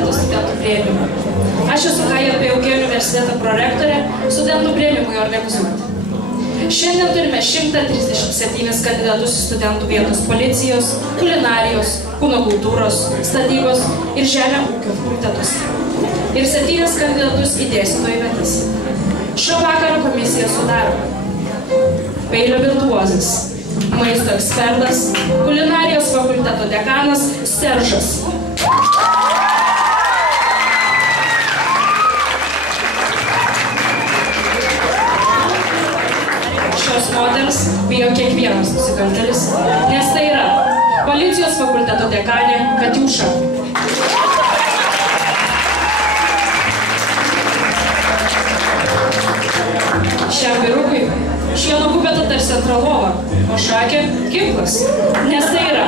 universiteto studentų priėmimą. Aš esu KJPUG universiteto prorektorė studentų priėmimui organizuoti. Šiandien turime 137 kandidatus į studentų vietos policijos, kulinarijos, kūno kultūros, statybos ir žemė ūkio fakultetuose. Ir 7 kandidatus į dėstytojų vietas. Šio vakaro komisiją sudaro peilio virtuozas, maisto ekspertas, kulinarijos fakulteto dekanas Seržas. Šios moters bijo kiekvienas nusikaltėlis, nes tai yra policijos fakulteto dekanė Katiuša. Šiam vyrukui šieno kupeta tarsi antra lova, o šakė ginklas, nes tai yra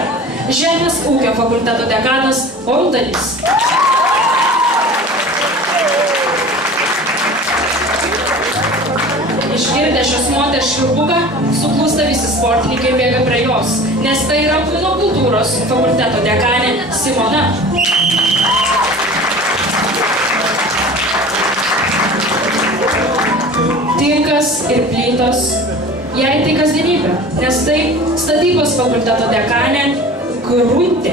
žemės ūkio fakulteto dekanas Ondalis. Išgirdę šios moters švilpuką, suklūsta visi sportininkai bėga prie jos, nes tai yra kūno kultūros fakulteto dekanė Simona. Tinkas ir plytos, jai tai kasdienybė, nes tai statybos fakulteto dekanė Gruntė.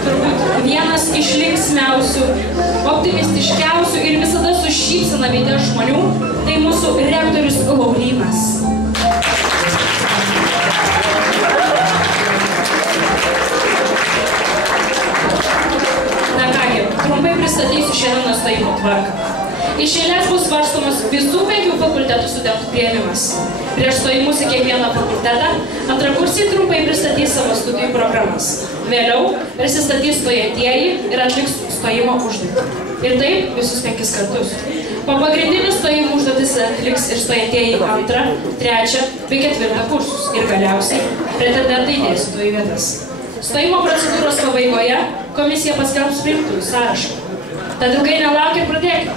Turbūt vienas iš linksmiausių, optimistiškiausių ir visada su šypsena veide žmonių, tai mūsų rektorius Laurynas. Trumpai pristatysiu šiandien stojimo tvarką. Iš eilės bus svarstomas visų 5 fakultetų studentų priėmimas. Prieš stojimus į kiekvieną fakultetą antrakursiai trumpai pristatys savo studijų programas. Vėliau prisistatys stojantieji ir atliks stojimo užduotį. Ir taip visus 5 kartus. Po pagrindinių stojimų užduotis atliks ir stojantieji 2., 3. bei 4 kursus. Ir galiausiai pretendentai į dėstytojų vietas. Stojimo procedūros pabaigoje komisija paskelbs priimtųjų sąrašą. Tad ilgai nelaukia ir pradėkime.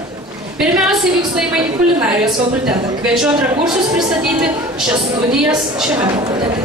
Pirmiausiai vyks stojimai į kulinarijos fakultetą. Kviečiu antrakursius pristatyti šias studijas šiame fakultete.